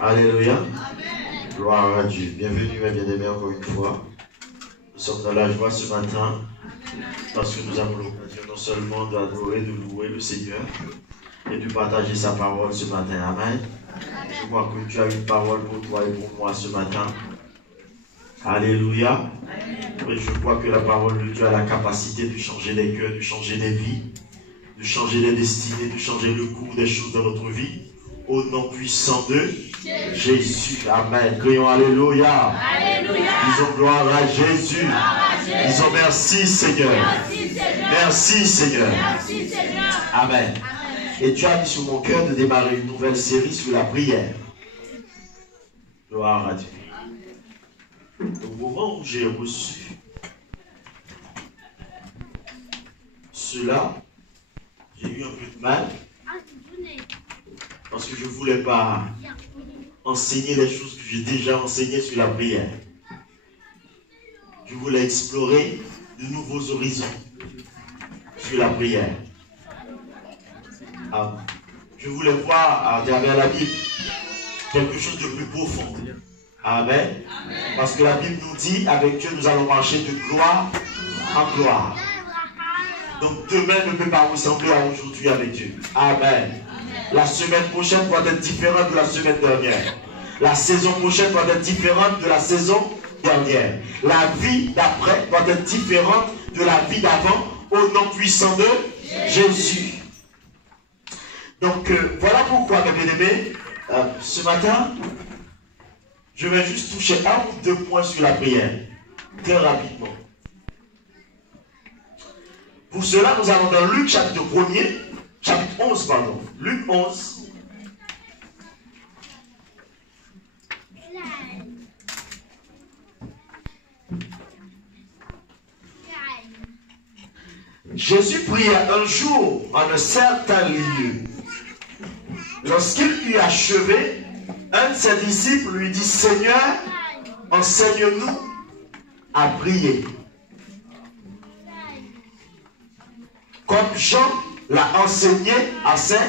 Alléluia. Gloire à Dieu. Bienvenue, mes bien-aimés, encore une fois. Nous sommes dans la joie ce matin parce que nous avons l'occasion non seulement d'adorer, de louer le Seigneur et de partager sa parole ce matin. Amen. Je vois que tu as une parole pour toi et pour moi ce matin. Alléluia. Et je crois que la parole de Dieu a la capacité de changer les cœurs, de changer les vies, de changer les destinées, de changer le cours des choses dans notre vie. Au nom puissant de Jésus. Amen. Crions Alléluia. Alléluia. Disons gloire à Jésus. Disons merci Seigneur. Merci Seigneur. Merci Seigneur. Amen. Et Dieu a mis sur mon cœur de démarrer une nouvelle série sur la prière. Gloire à Dieu. Au moment où j'ai reçu cela, j'ai eu un peu de mal parce que je ne voulais pas enseigner les choses que j'ai déjà enseignées sur la prière. Je voulais explorer de nouveaux horizons sur la prière. Je voulais voir à travers la Bible quelque chose de plus profond. Amen. Parce que la Bible nous dit, avec Dieu, nous allons marcher de gloire en gloire. Donc demain ne peut pas ressembler à aujourd'hui avec Dieu. Amen. La semaine prochaine doit être différente de la semaine dernière. La saison prochaine doit être différente de la saison dernière. La vie d'après doit être différente de la vie d'avant, au nom puissant de Jésus. Donc voilà pourquoi, mes bien-aimés, ce matin, je vais juste toucher un ou deux points sur la prière, très rapidement. Pour cela, nous allons dans Luc chapitre 1er, chapitre 11, pardon. Luc 11. Jésus pria un jour en un certain lieu. Lorsqu'il eut achevé, un de ses disciples lui dit, Seigneur, enseigne-nous à prier. Comme Jean l'a enseigné à ses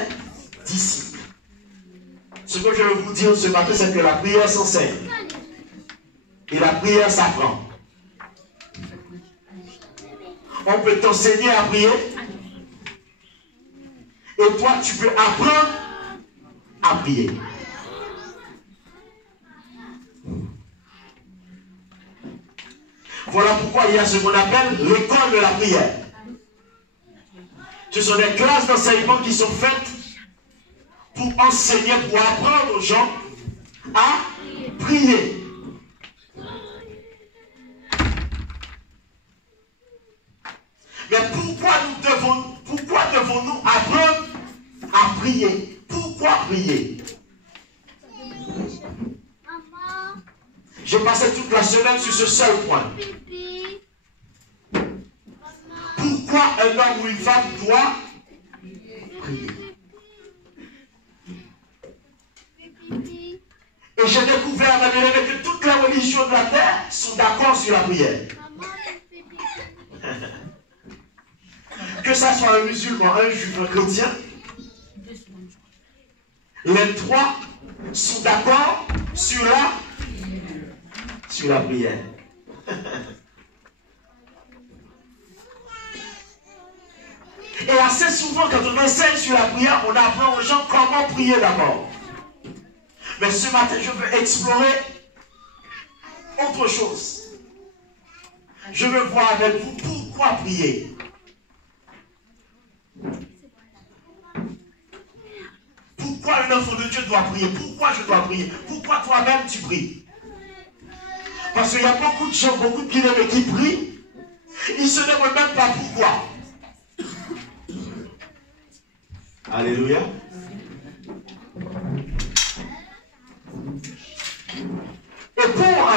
disciples. Ce que je veux vous dire ce matin, c'est que la prière s'enseigne. Et la prière s'apprend. On peut t'enseigner à prier. Et toi, tu peux apprendre à prier. Voilà pourquoi il y a ce qu'on appelle l'école de la prière. Ce sont des classes d'enseignement qui sont faites pour enseigner, pour apprendre aux gens à prier. Mais pourquoi devons-nous apprendre à prier? Pourquoi prier? J'ai passé toute la semaine sur ce seul point. Pourquoi un homme ou une femme doit prier? Et j'ai découvert que toutes les religions de la terre sont d'accord sur la prière. Que ça soit un musulman, un juif, un chrétien, les trois sont d'accord sur la prière. Et assez souvent, quand on enseigne sur la prière, on apprend aux gens comment prier d'abord. Mais ce matin, je veux explorer autre chose. Je veux voir avec vous pourquoi prier. Pourquoi un enfant de Dieu doit prier? Pourquoi je dois prier? Pourquoi toi-même tu pries? Parce qu'il y a beaucoup de gens, beaucoup de bien-aimés qui prient, ils ne se demandent même pas pourquoi. Alléluia. Et pour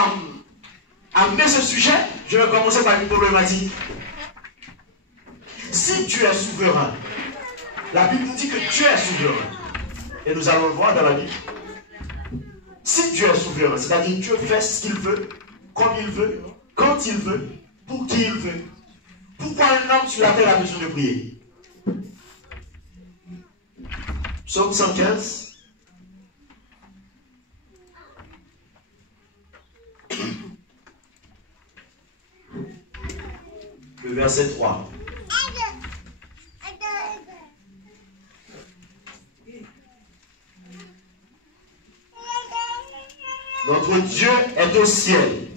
amener ce sujet, je vais commencer par une problématique. Si tu es souverain, la Bible nous dit que Dieu est souverain. Et nous allons le voir dans la Bible. Si Dieu est souverain, c'est-à-dire Dieu fait ce qu'il veut, comme il veut, quand il veut, pour qui il veut. Pourquoi un homme sur la terre a besoin de prier? Psaume 115. Le verset 3. Notre Dieu est au ciel.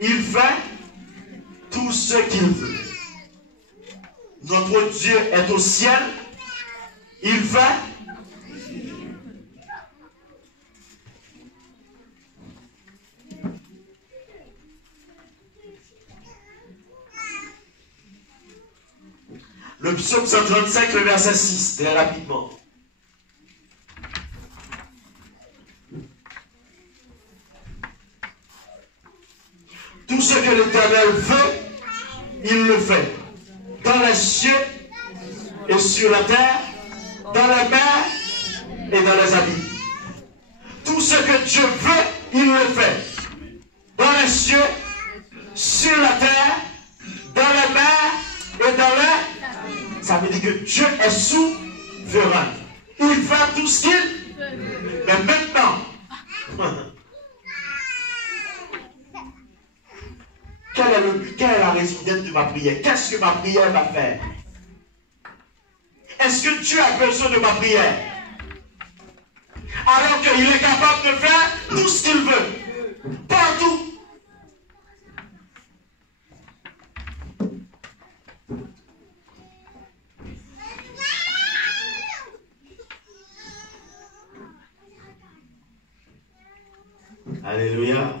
Il fait tout ce qu'il veut. Notre Dieu est au ciel. Il fait le psaume 135, le verset 6, très rapidement. Tout ce que l'Éternel veut, il le fait. Dans les cieux et sur la terre, dans la mer et dans les abîmes. Tout ce que Dieu veut, il le fait. Dans les cieux, sur la terre, dans la mer et dans les... Ça veut dire que Dieu est souverain. Il fait tout ce qu'il veut. Mais maintenant, quel est le but, quelle est la raison d'être de ma prière? Qu'est-ce que ma prière va faire? Est-ce que Dieu a besoin de ma prière? Alors qu'il est capable de faire tout ce qu'il veut. Partout. Alléluia.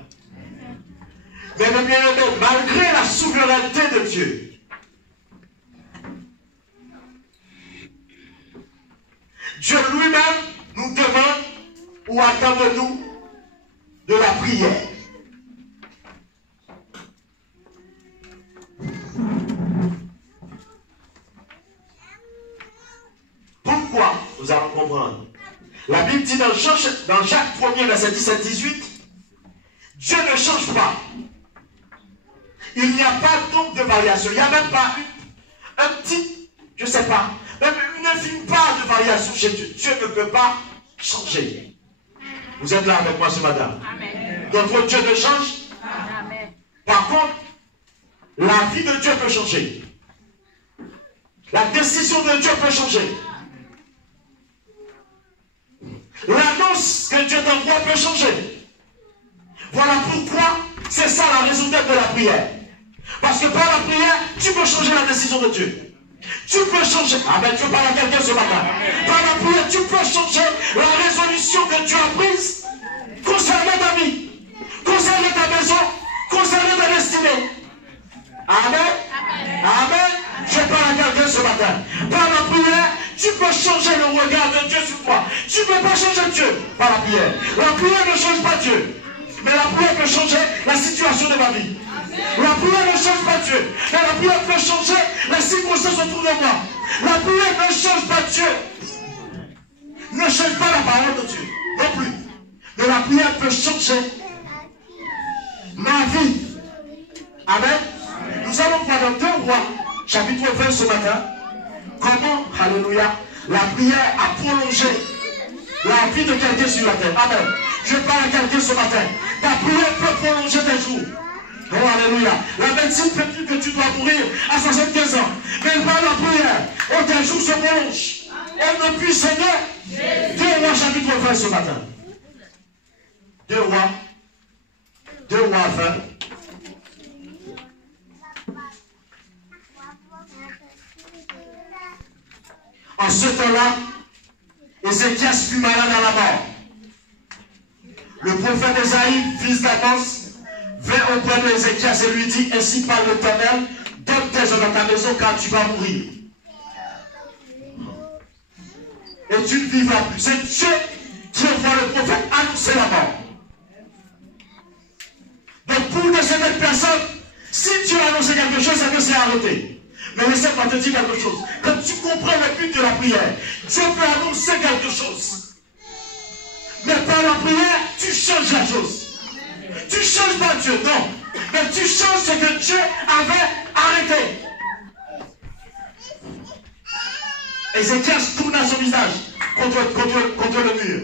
Mais malgré la souveraineté de Dieu, Dieu lui-même nous demande ou attend de nous de la prière. Pourquoi? Nous allons comprendre. La Bible dit dans Jacques 1er, verset 17-18, Dieu ne change pas. Il n'y a pas donc de variation. Il n'y a même pas un petit, je ne sais pas, même une infime part de variation chez Dieu. Dieu ne peut pas changer. Vous êtes là avec moi ce matin? Amen. Notre Dieu ne change. Amen. Par contre, la vie de Dieu peut changer. La décision de Dieu peut changer. L'annonce que Dieu t'envoie peut changer. Voilà pourquoi c'est ça la raison d'être de la prière. Parce que par la prière, tu peux changer la décision de Dieu. Tu peux changer. Amen. Tu parles à quelqu'un ce matin. Par la prière, tu peux changer la résolution que tu as prise concernant ta vie, concernant ta maison, concernant ta destinée. Amen. Amen. Je parle à quelqu'un ce matin. Par la prière, tu peux changer le regard de Dieu sur toi. Tu ne peux pas changer Dieu par la prière. La prière ne change pas Dieu. Mais la prière peut changer la situation de ma vie. La prière ne change pas Dieu. Mais la prière peut changer les circonstances autour de moi. La prière ne change pas Dieu. Ne change pas la parole de Dieu. Non plus. Mais la prière peut changer ma vie. Amen. Nous allons voir dans 2 Rois, chapitre 20 ce matin, comment, alléluia, la prière a prolongé la vie de quelqu'un sur la terre. Amen. Je parle à quelqu'un ce matin. Ta prière peut prolonger tes jours. Oh, alléluia. La médecine peut dire que tu dois mourir à 75 ans. Mais par la prière, oh, tes jours se prolongent. Et depuis Seigneur, 2 Rois chapitre 20 ce matin. 2 Rois 20. En ce temps-là, Ézéchias fut malade à la mort. Le prophète Ésaïe, fils d'Amos, vint auprès de Ézéchias et lui dit, ainsi parle l'Éternel, donne tes œufs dans ta maison car tu vas mourir. Et tu ne vivras plus. C'est Dieu qui envoie le prophète annoncer la mort. Donc pour certaines personnes, si Dieu a annoncé quelque chose, c'est que c'est arrêté. Mais laissez-moi te dire quelque chose. Quand tu comprends le but de la prière, Dieu peut annoncer quelque chose. Mais par la prière, tu changes la chose. Tu ne changes pas Dieu, non. Mais tu changes ce que Dieu avait arrêté. fidélité. Ézéchias tourna son visage contre le mur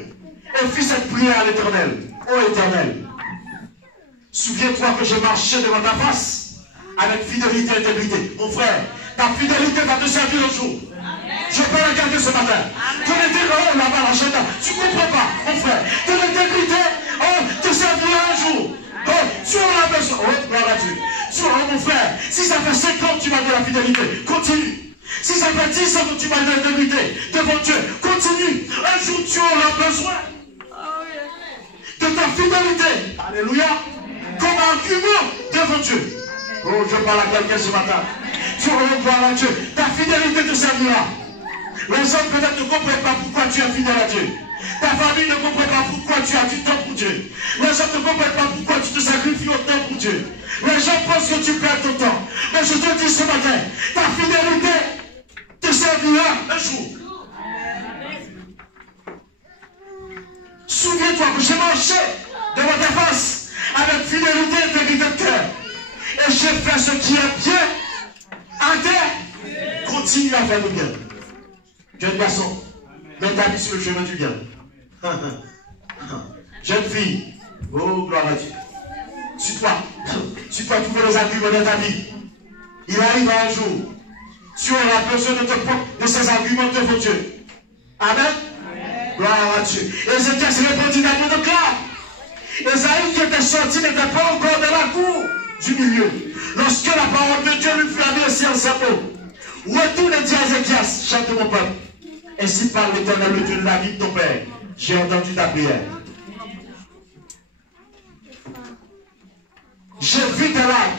et fit cette prière à l'Éternel. Ô Éternel, souviens-toi que j'ai marché devant ta face avec fidélité et intégrité. Mon frère, ta fidélité va te servir un jour. Je peux la garder ce matin. Ton intégrité, oh là-bas, la chaîne, tu ne comprends pas, mon frère. Ton intégrité, oh, te servira un jour. Oh, tu auras besoin. Oh, gloire à Dieu. Tu auras, mon frère, si ça fait 5 ans que tu m'as de la fidélité, continue. Si ça fait 10 ans que tu m'as de l'intégrité devant Dieu, continue. Un jour, tu auras besoin de ta fidélité. Alléluia. Comme argument devant Dieu. Oh, je parle à quelqu'un ce matin. Tu auras gloire à Dieu. Ta fidélité te servira. Les hommes peut-être ne comprennent pas pourquoi tu es fidèle à Dieu. Ta famille ne comprend pas pourquoi tu as du temps pour Dieu. Les gens ne comprennent pas pourquoi tu te sacrifies autant pour Dieu. Les gens pensent que tu perds ton temps. Mais je te dis ce matin, ta fidélité te servira un jour. Souviens-toi que j'ai marché devant ta face avec fidélité et intégrité de cœur. Et j'ai fait ce qui est bien à terre. Continue à faire le bien. Jeune garçon, mets ta vie sur le chemin du bien. Jeune fille, oh gloire à Dieu. Tu dois trouver les arguments dans ta vie. Il arrive un jour, tu auras besoin de ces arguments devant Dieu. Amen. Gloire à Dieu. Ézéchias répondit d'un mot de clair. Esaïe qui était sorti n'était pas encore dans la cour du milieu. Lorsque la parole de Dieu lui fut adressée en ces mots. Retourne et dis à Ézéchias, chante mon peuple. Ainsi parle l'Éternel, le Dieu de la vie de ton père. J'ai entendu ta prière. J'ai vu tes larmes.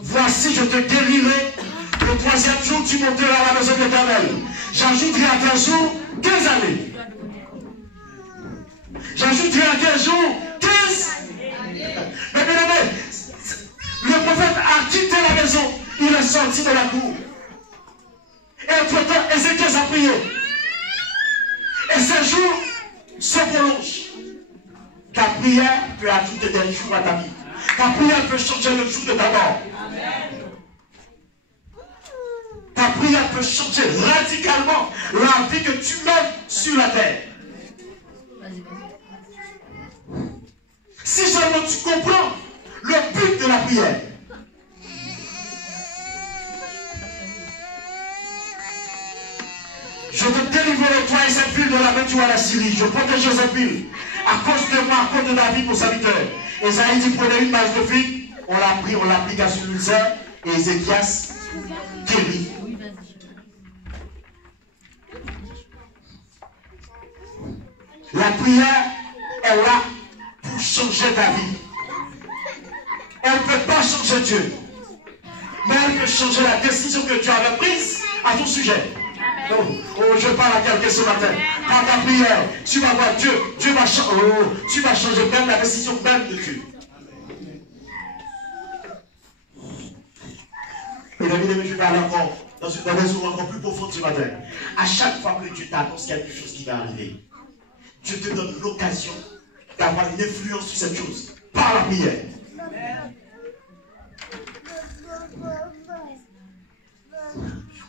Voici, je te guérirai. Le 3e jour, tu monteras à la maison de l'Éternel. J'ajouterai à 15 jours 15 années. J'ajouterai à 15 jours 15. Mais bien aimé, le prophète a quitté la maison. Il est sorti de la cour. Et entre-temps, Ézéchias a prié. Et ces jours se prolongent. Ta prière peut ajouter des jours à ta vie. Ta prière peut changer le jour de ta mort. Ta prière peut changer radicalement la vie que tu mènes sur la terre. Si seulement tu comprends le but de la prière. Je te délivrerai toi et cette ville de la main à la Syrie. Je protégerai cette ville à cause de moi, à cause de David, mon serviteur. Esaïe dit, prenez une base de figue, on l'a pris, on l'applique sur l'ulcère, et Ézéchias guérit. La prière est là pour changer ta vie. Elle ne peut pas changer Dieu, mais elle peut changer la décision que tu avais prise à ton sujet. Oh, je parle à quelqu'un ce matin. Par ta prière, tu vas voir Dieu. Dieu va changer. Oh, tu vas changer même la décision même de Dieu. Et bien, je vais aller encore dans une raison encore plus profonde ce matin. À chaque fois que Dieu t'annonce quelque chose qui va arriver, Dieu te donne l'occasion d'avoir une influence sur cette chose par la prière.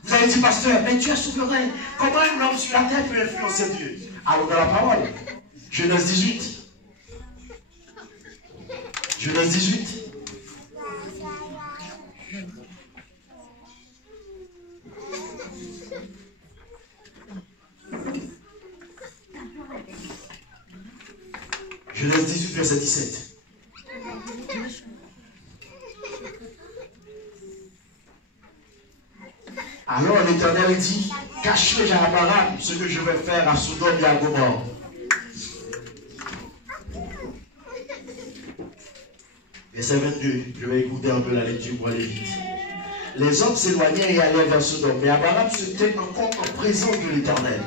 Vous avez dit, pasteur, mais Dieu est souverain. Comment un homme sur la terre peut influencer Dieu? Alors dans la parole, Genèse 18. Genèse 18. Genèse 18, verset 17. Alors l'Éternel dit, cache-le à Abraham ce que je vais faire à Sodome et à Gomorrhe. Verset 22, je vais écouter un peu la lecture pour aller vite. Les hommes s'éloignèrent et allèrent vers Sodome, mais Abraham se tint encore en présence de l'Éternel.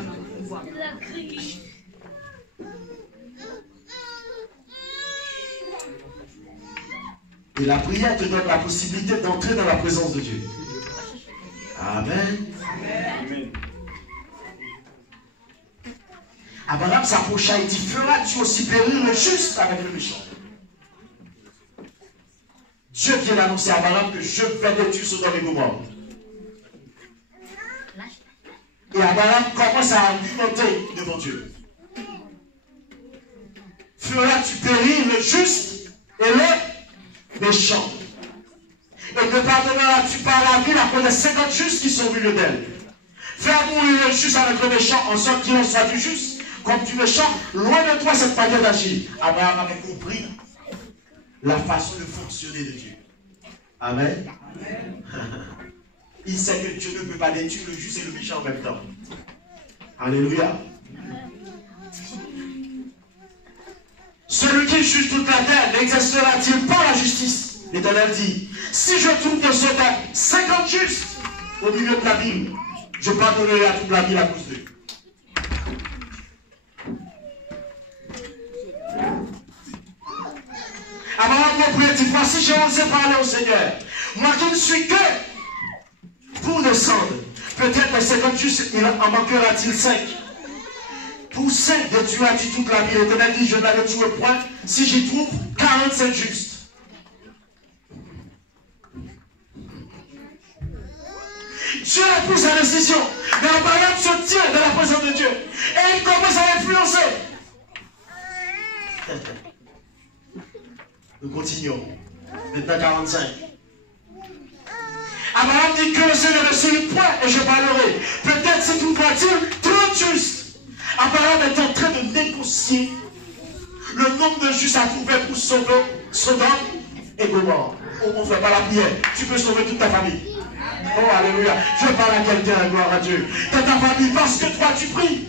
Et la prière te donne la possibilité d'entrer dans la présence de Dieu. Amen. Amen. Abraham s'approcha et dit, feras-tu aussi périr le juste avec le méchant? Dieu vient d'annoncer à Abraham que je vais détruire Sodome et Gomorrhe. Et Abraham commence à argumenter devant Dieu. Feras-tu périr le juste et le méchant? Et ne pardonneras-tu pas la ville à cause des 50 justes qui sont au milieu d'elle? Faire mourir le juste avec le méchant, en sorte qu'il en soit du juste comme du méchant. Loin de toi cette manière d'agir. Abraham avait compris la façon de fonctionner de Dieu. Amen. Il sait que Dieu ne peut pas détruire le juste et le méchant en même temps. Alléluia. Celui qui juge toute la terre n'exercera-t-il pas la justice? L'Éternel dit, si je trouve de Sodome 50 justes au milieu de la ville, je pardonnerai à toute la ville à cause d'eux. Abraham comprit, dit, voici j'ai osé parler au Seigneur. Moi qui ne suis que pour descendre. Peut-être les 50 justes, il en manquera-t-il 5. Pour 5, détruiras-tu toute la ville. L'Éternel dit, je ne la détruirai point si j'y trouve 45 justes. Dieu a pris sa décision. Mais Abraham se tient de la présence de Dieu. Et il commence à influencer. Nous continuons. Maintenant 45. Abraham dit que le Seigneur ne suit point et je parlerai. Peut-être s'y trouvera-t-il 30 justes. Abraham est en train de négocier le nombre de justes à trouver pour sauver Sodome et Gomorrhe. On ne fait pas la prière. Tu peux sauver toute ta famille. Oh, alléluia. Je parle à quelqu'un, gloire à Dieu. Dans ta famille, parce que toi tu pries.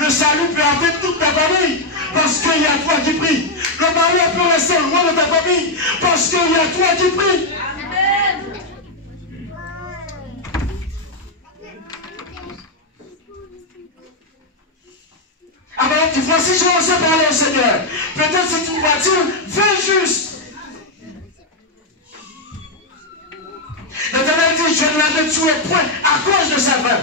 Le salut peut arriver toute ta famille, parce qu'il y a toi qui prie. Le mariage peut rester loin de ta famille, parce qu'il y a toi qui prie. Alors, tu vois, si je osais parler au Seigneur, peut-être si tu vois-t-il 20 justes. L'Éternel dit, je ne la détruirai point à cause de sa vin.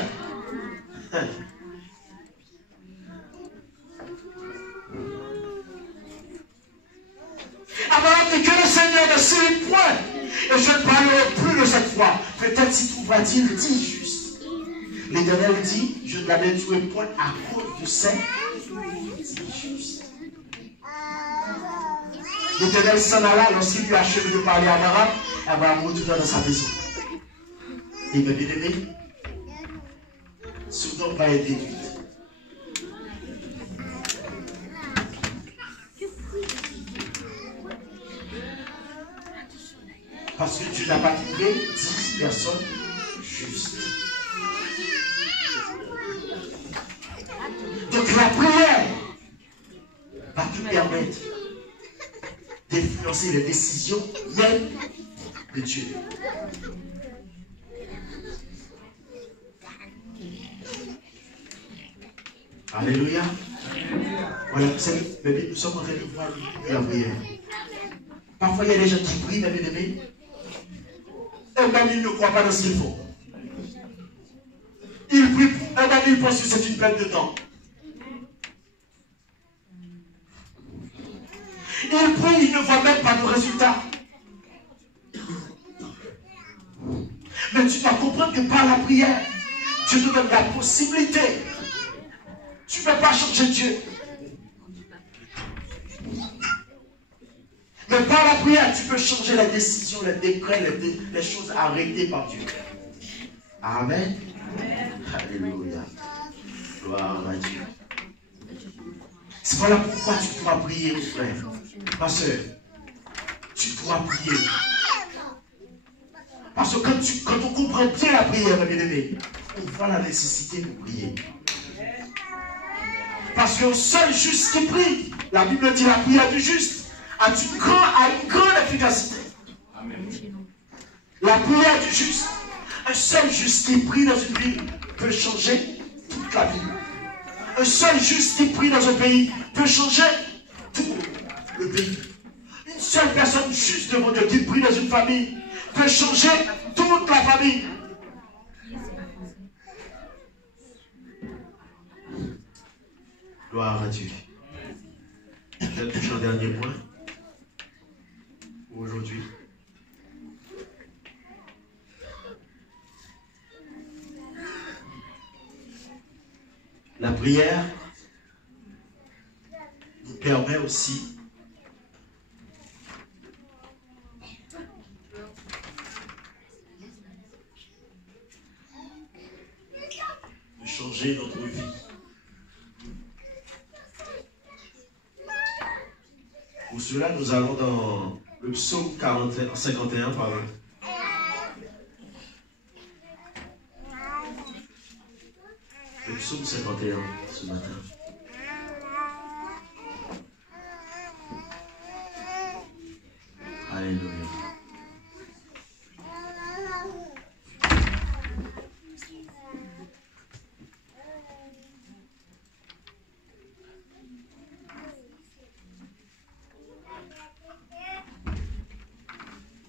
Abraham dit que le Seigneur ne s'irrite point, et je ne parlerai plus de cette fois. Peut-être s'y trouvera-t-il 10 justes. L'Éternel dit, je ne la détruirai point à cause de ces 10 justes. L'Éternel s'en alla lorsqu'il lui a achevé de parler à Abraham. Abraham retourna dans sa maison. Et mes bien-aimés, Sodome va être détruite. Parce que Dieu n'a pas trouvé 10 personnes justes. Donc la prière va te permettre d'influencer les décisions même de Dieu. Alléluia. Voilà, vous savez, nous sommes en train de voir la prière. Parfois, il y a des gens qui prient, mes bien-aimés. Eux-mêmes, ils ne croient pas dans ce qu'ils font. Ils prient, eux-mêmes, ils pensent que c'est une perte de temps. Ils prient, ils ne voient même pas de résultat. Mais tu dois comprendre que par la prière, Dieu te donne la possibilité. Tu ne peux pas changer Dieu. Mais par la prière, tu peux changer la décision, les décrets, les choses arrêtées par Dieu. Amen. Alléluia. Gloire à Dieu. C'est voilà pourquoi tu dois prier, mon frère. Ma soeur, tu dois prier. Parce que quand on comprend bien la prière, mes bien-aimés, on voit la nécessité de prier. Parce que seul juste qui prie, la Bible dit la prière du juste a une grande efficacité. Amen. La prière du juste, un seul juste qui prie dans une ville peut changer toute la ville. Un seul juste qui prie dans un pays peut changer tout le pays. Une seule personne juste devant Dieu qui prie dans une famille peut changer toute la famille. Gloire à Dieu. Je touche un dernier point pour aujourd'hui. La prière nous permet aussi de changer notre vie. Pour cela, nous allons dans le psaume 51, pardon. Le psaume 51 ce matin. Alléluia.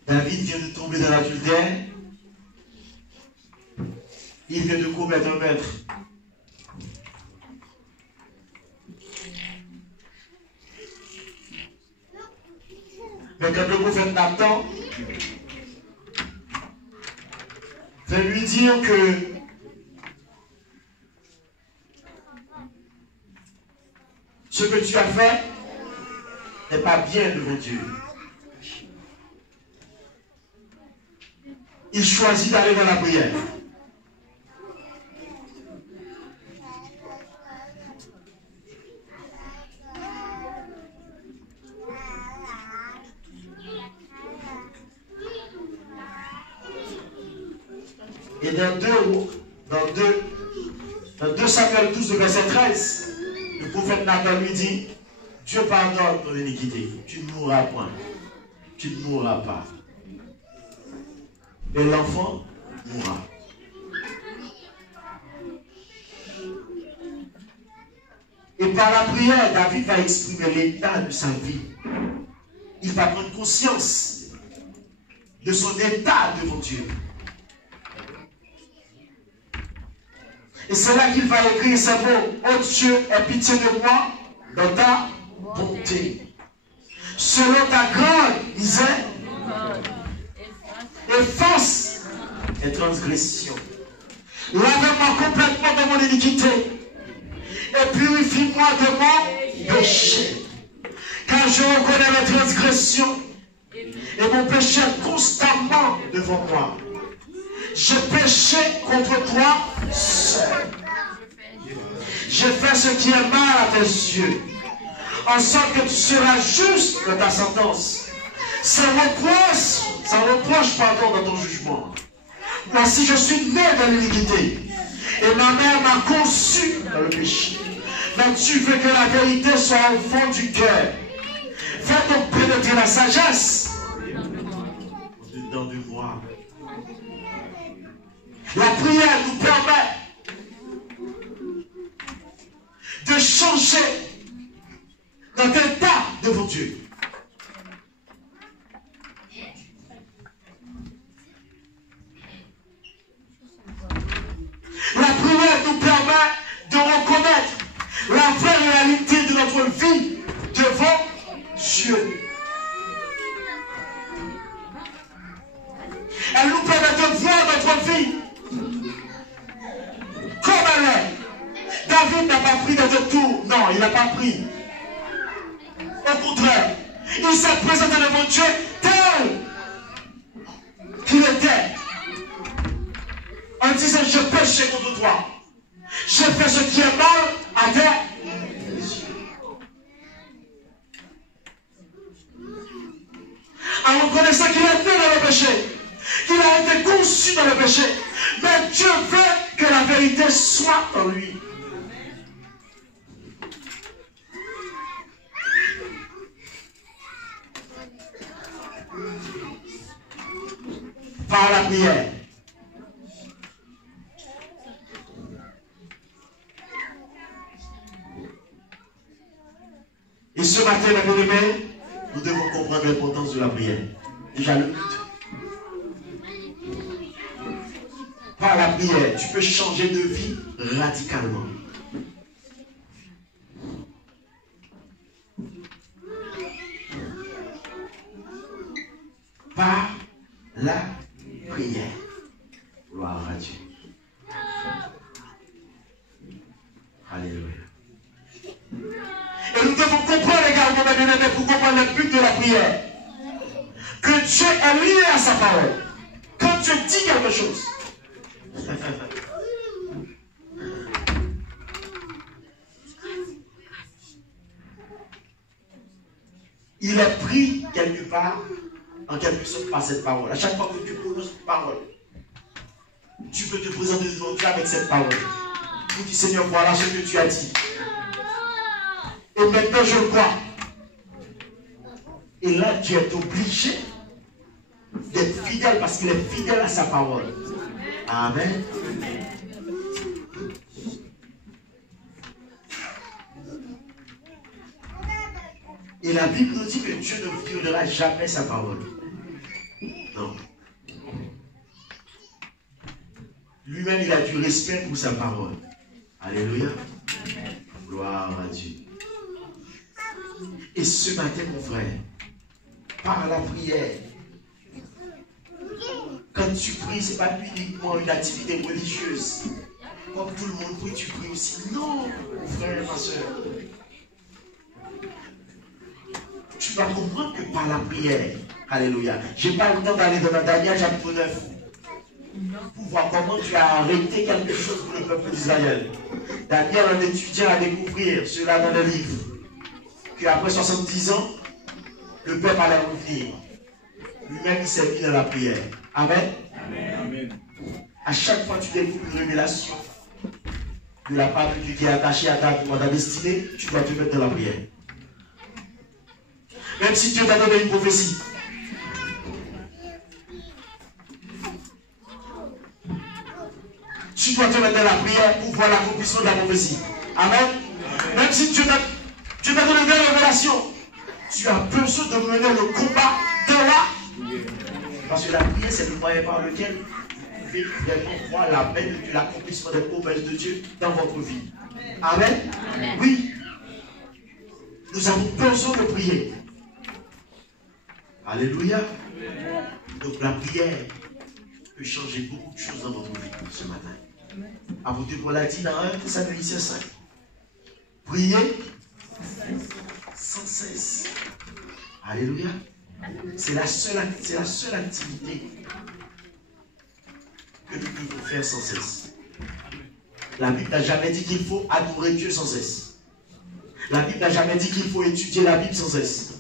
David vient de tomber dans l'adultère. Il vient de commettre un meurtre. Mais quand le prophète Nathan va lui dire que ce que tu as fait n'est pas bien devant Dieu, il choisit d'aller dans la prière. Et dans 2 Samuel 12, verset 13, le prophète Nathan lui dit, Dieu pardonne ton iniquité, tu ne mourras point, tu ne mourras pas. Mais l'enfant mourra. Et par la prière, David va exprimer l'état de sa vie. Il va prendre conscience de son état devant Dieu. Et c'est là qu'il va écrire ces mots. Oh Dieu, aie pitié de moi dans ta bonté. Selon ta grande misère, efface les transgressions. Lave-moi complètement de mon iniquité et purifie-moi de mon péché. Car je reconnais les transgressions et mon péché est constamment devant moi. J'ai péché contre toi seul. J'ai fait ce qui est mal à tes yeux, en sorte que tu seras juste dans ta sentence, sans reproche dans ton jugement. Voici, je suis né dans l'iniquité, et ma mère m'a conçu dans le péché. Mais tu veux que la vérité soit au fond du cœur. Fais donc pénétrer la sagesse dedans de moi. La prière nous permet de changer notre état devant Dieu. La prière nous permet de reconnaître la vraie réalité de notre vie devant Dieu. Elle nous permet de voir notre vie comme elle est. David n'a pas pris de détour. Non, il n'a pas pris. Au contraire, il s'est présenté devant Dieu tel qu'il était. En disant, je péché contre toi. J'ai fait ce qui est mal à tes yeux. En reconnaissant qu'il est né dans le péché, qu'il a été conçu dans le péché, mais Dieu veut que la vérité soit en lui. Par la prière. Et ce matin, mes bien-aimés, nous devons comprendre l'importance de la prière. Déjà le but. Par la prière, tu peux changer de vie radicalement. Par la prière. Gloire à Dieu. Alléluia. Et nous devons comprendre également, mes bien-aimés, pour comprendre le but de la prière, que Dieu est lié à sa parole. Quand Dieu dit quelque chose, il est pris quelque part, en quelque sorte, par cette parole. À chaque fois que tu prononces une parole, tu peux te présenter devant Dieu avec cette parole. Tu dis, Seigneur, voilà ce que tu as dit. Et maintenant, je crois. Et là, Dieu est obligé d'être fidèle parce qu'il est fidèle à sa parole. Amen. Et la Bible nous dit que Dieu ne violera jamais sa parole. Non. Lui-même, il a du respect pour sa parole. Alléluia. Gloire à Dieu. Et ce matin, mon frère, par la prière, quand tu pries, ce n'est pas uniquement une activité religieuse. Comme tout le monde prie, tu pries aussi. Non, mon frère et ma soeur. Tu vas comprendre que par la prière, alléluia. Je n'ai pas le temps d'aller dans Daniel chapitre 9 pour voir comment tu as arrêté quelque chose pour le peuple d'Israël. Daniel, en étudiant, à découvrir cela dans le livre, qu'après 70 ans, le peuple allait revenir. Lui-même, il s'est mis dans la prière. Amen. Amen. À chaque fois que tu découvres une révélation de la part de Dieu qui est attaché à ta destinée, tu dois te mettre dans la prière. Même si Dieu t'a donné une prophétie. Tu dois te mettre dans la prière pour voir l'accomplissement de la prophétie. Amen. Même si Dieu t'a donné une révélation, tu as besoin de mener le combat de là. Parce que la prière, c'est le moyen par lequel vous pouvez vraiment voir la main de Dieu, l'accomplissement des promesses de Dieu dans votre vie. Amen. Amen. Oui. Nous avons besoin de prier. Alléluia. Donc la prière peut changer beaucoup de choses dans votre vie ce matin. Apôtre Paul a dit dans 1 Thessaloniciens 5. Priez sans cesse. Alléluia. C'est la seule activité que nous devons faire sans cesse. La Bible n'a jamais dit qu'il faut adorer Dieu sans cesse. La Bible n'a jamais dit qu'il faut étudier la Bible sans cesse.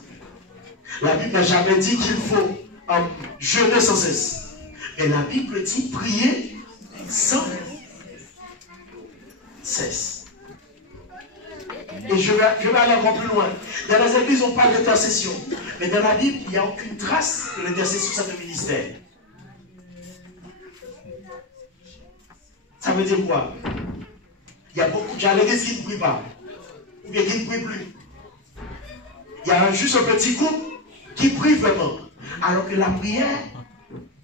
La Bible n'a jamais dit qu'il faut jeûner sans cesse. Mais la Bible dit prier sans cesse. Et je vais aller encore plus loin. Dans les églises, on parle d'intercession. Mais dans la Bible, il n'y a aucune trace de l'intercession sur ce ministère. Ça veut dire quoi? Il y a beaucoup de gens à l'église qui ne prient pas. Ou bien qui ne prient plus. Il y a juste un petit groupe qui prie vraiment. Alors que la prière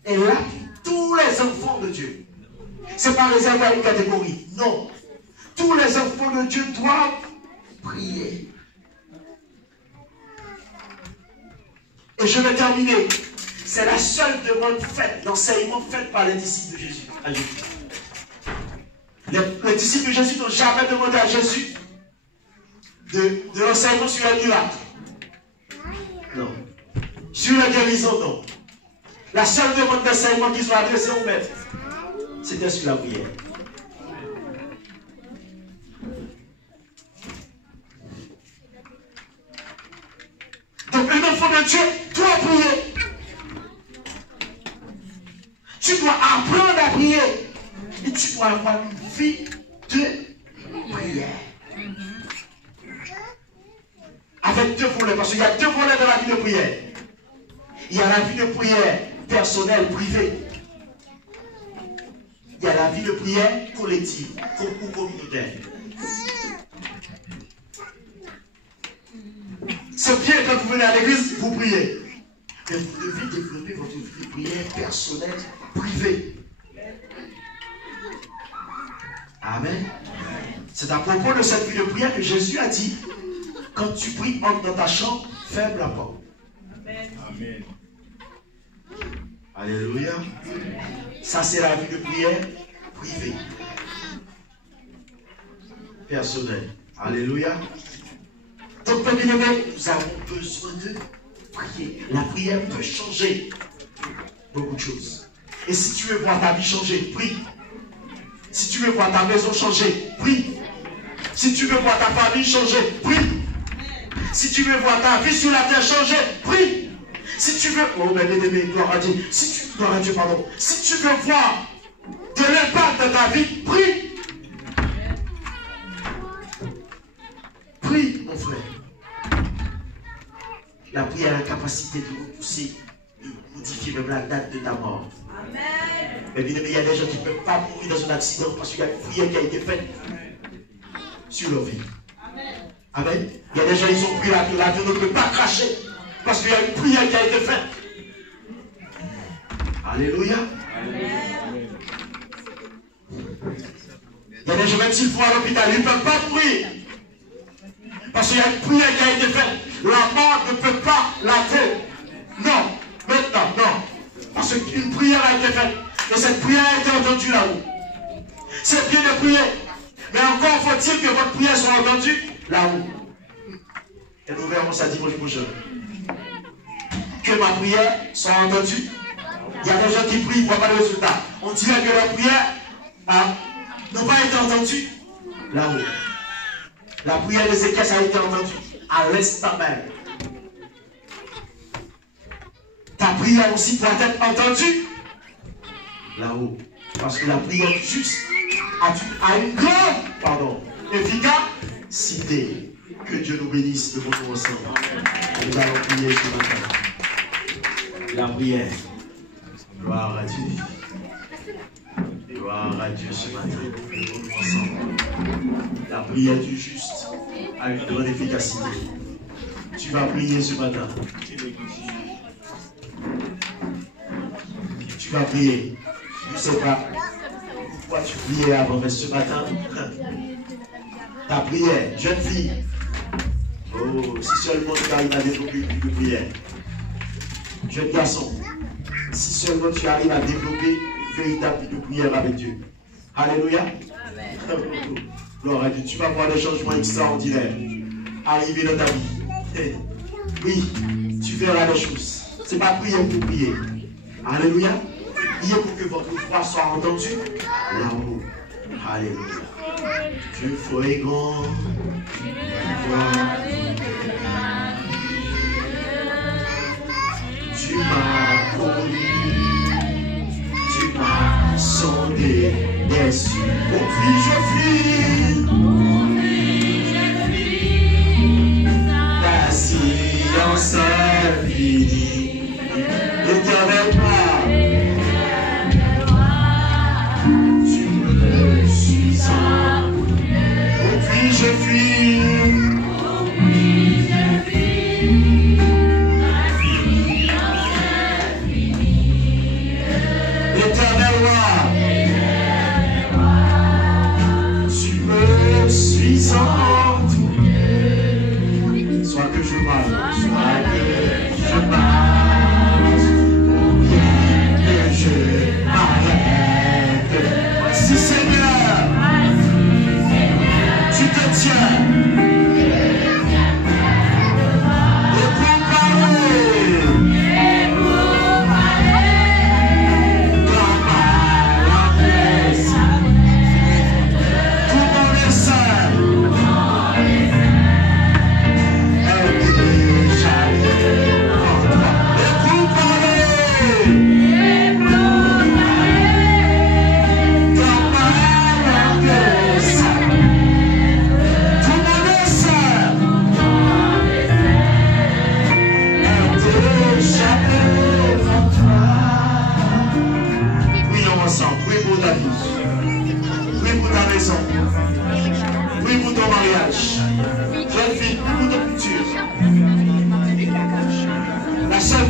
est là pour tous les enfants de Dieu. Ce n'est pas réservé à une catégorie. Non. Tous les enfants de Dieu doivent prier. Et je vais terminer. C'est la seule demande faite, l'enseignement fait par les disciples de Jésus. À Jésus. Les disciples de Jésus n'ont jamais demandé à Jésus de l'enseignement sur les miracles. Non. Sur la guérison, non. La seule demande d'enseignement qu'ils ont adressée au maître, c'était sur la prière. Donc, un enfant de Dieu doit prier. Tu dois apprendre à prier. Et tu dois avoir une vie de prière. Avec deux volets, parce qu'il y a deux volets dans la vie de prière. Il y a la vie de prière personnelle, privée. Il y a la vie de prière collective ou communautaire. C'est bien quand vous venez à l'église, vous priez. Mais vous devez développer votre vie de prière personnelle, privée. Amen. C'est à propos de cette vie de prière que Jésus a dit, quand tu pries, entre dans ta chambre, ferme la porte. Amen. Alléluia. Ça, c'est la vie de prière privée. personnel. Alléluia. Donc, bien aimé, nous avons besoin de prier. La prière peut changer beaucoup de choses. Et si tu veux voir ta vie changer, prie. Si tu veux voir ta maison changer, prie. Si tu veux voir ta famille changer, prie. Si tu veux voir ta vie sur la terre changer, prie. Si tu veux, oh mais bien-aimé, gloire à Dieu. Gloire à Dieu, pardon. Si tu veux voir de l'impact de ta vie, prie. Prie, mon frère. La prière a la capacité de repousser, de modifier même la date de ta mort. Amen. Mais bien aimé, il y a des gens qui ne peuvent pas mourir dans un accident parce qu'il y a une prière qui a été faite sur leur vie. Amen. Amen. Il y a des gens, ils ont pris l'avion ne peut pas cracher parce qu'il y a une prière qui a été faite. Alléluia. Amen. Il y a des gens, même s'ils vont à l'hôpital, ils ne peuvent pas mourir parce qu'il y a une prière qui a été faite. La mort ne peut pas l'atteindre. Non. Maintenant, non. Parce qu'une prière a été faite. Et cette prière a été entendue là-haut. C'est bien de prier. Mais encore faut-il que votre prière soit entendue là-haut. Et nous verrons ça dimanche prochain. Que ma prière soit entendue. Il y a des gens qui prient, ils ne voient pas le résultat. On dirait que leur prière n'a pas été entendue là-haut. La prière d'Ézéchiel a été entendue à l'instant même. Ta prière aussi doit être entendue là-haut. Parce que la prière juste a une grande efficacité. Que Dieu nous bénisse de votre ensemble. Nous allons prier ce matin. La prière. Gloire à Dieu. Gloire à Dieu ce matin. De votre ensemble. La prière du juste a une grande efficacité. Tu vas prier ce matin. Tu vas prier. Je ne sais pas pourquoi tu priais avant, mais ce matin, ta prière, jeune fille, oh, si seulement tu arrives à développer une prière. Jeune garçon, si seulement tu arrives à développer une véritable vie de prière avec Dieu. Alléluia. Amen. Gloire à Dieu. Tu vas voir des changements extraordinaires arriver dans ta vie. Oui, tu verras des choses. Ce n'est pas prier pour prier. Alléluia. Priez pour que votre voix soit entendue là-haut. Alléluia. Tu fais grand. Tu m'as connu. Tu m'as sondé des cieux. Oh, puis je fuis. La silence est finie. L'éternel roi. Je fuis, l'éternel roi, tu me suis entouré, soit que je marche, soit que je marche, ou bien que je m'arrête, voici Seigneur, tu te tiens.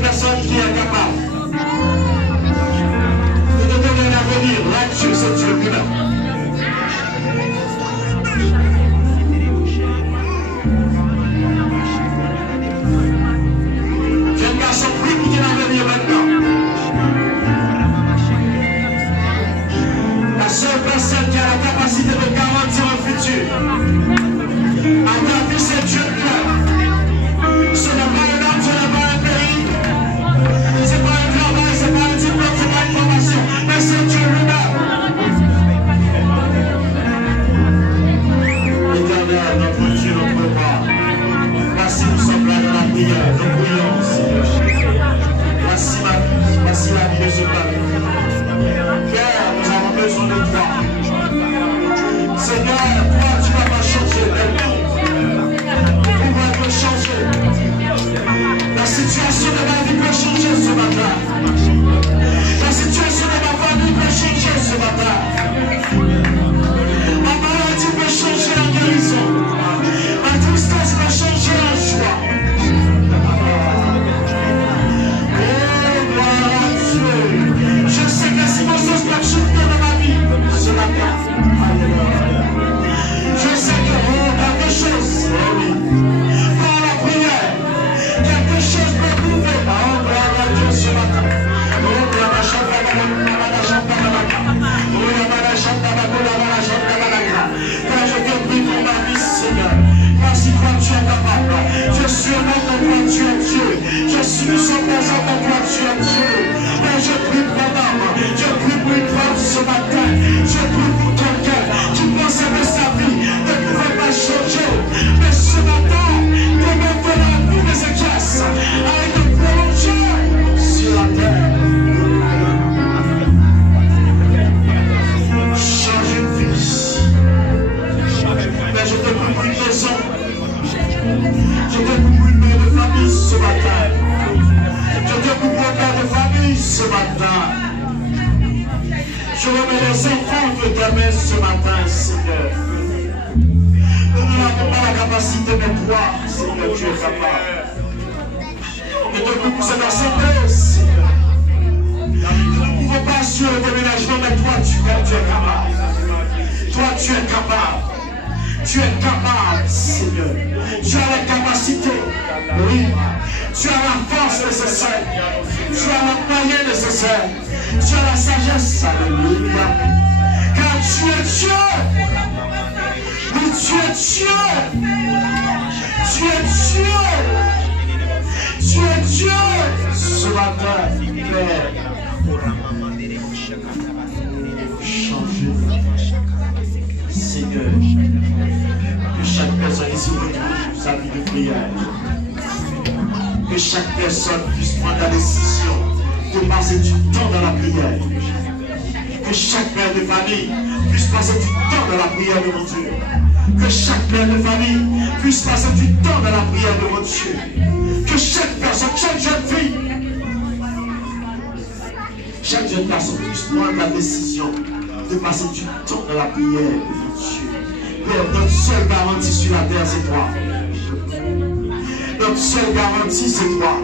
Personne qui a la capacité de garantir un futur. ce matin. Père, nous avons besoin de toi. Seigneur, toi, tu vas pas changer. On va te changer. La situation de ma vie peut changer ce matin. La situation de ma famille peut changer ce matin. Ma maladie peut changer en guérison. Ma tristesse peut changer en joie. Oh, gloire à Dieu. Je sais que si vos choses peuvent changer dans ma vie ce matin. Je sais que quelque chose, par la prière, quelque chose peut bouger. Oh, gloire à Dieu ce matin. Oh, gloire à quand je te prie pour ma vie, Seigneur, parce que toi tu es capable. Je suis un homme de toi, tu es Dieu. Je suis sans présent de toi, tu es Dieu. Et je prie pour un homme, je prie pour une femme ce matin. Je prie pour quelqu'un qui pensait que sa vie ne pouvait pas changer. Mais ce matin, de mettre la vie de ses caisses, avec de prolonger sur la terre. Change une vie. Mais je te prie pour une maison. Je te prie pour une mère de famille ce matin. Je te prie pour un père de famille ce matin. Je remets les enfants de ta main ce matin, Seigneur. Nous n'avons pas la capacité, mais toi, Seigneur, tu es capable. Je te prie pour cette assemblée, Seigneur. Nous ne pouvons pas assurer le déménagement, mais toi, tu es capable. Toi, tu es capable. Tu es capable, Seigneur. Tu as la capacité. Oui. Tu as la force nécessaire. Tu as la moyen nécessaire. Tu as la sagesse. Alléluia. Car tu es Dieu. Oui, tu es Dieu. Tu es Dieu. Tu es Dieu. Ce matin, Père. Changer. Seigneur, que chaque personne ici retrouve sa vie de prière. Que chaque personne puisse prendre la décision de passer du temps dans la prière. Que chaque père de famille puisse passer du temps dans la prière de mon Dieu. Que chaque père de famille puisse passer du temps dans la prière de mon Dieu. Que chaque personne, chaque jeune fille, chaque jeune personne puisse prendre la décision de passer du temps dans la prière de mon Dieu. Père, notre seule garantie sur la terre, c'est toi. Notre seule garantie, c'est toi.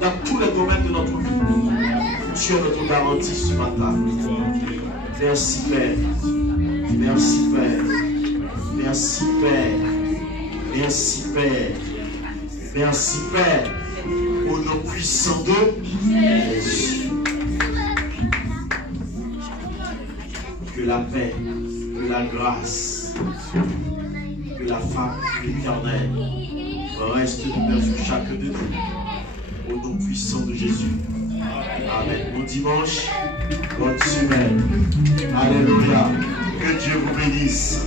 Dans tous les domaines de notre vie, tu es notre garantie ce matin. Merci Père. Merci Père. Merci Père. Merci Père. Merci Père. Au nom puissant de Jésus. Que la paix, que la grâce, que la femme éternelle reste demeure sur chacun de nous. Au nom puissant de Jésus. Amen. Bon dimanche, bonne semaine. Alléluia. Que Dieu vous bénisse.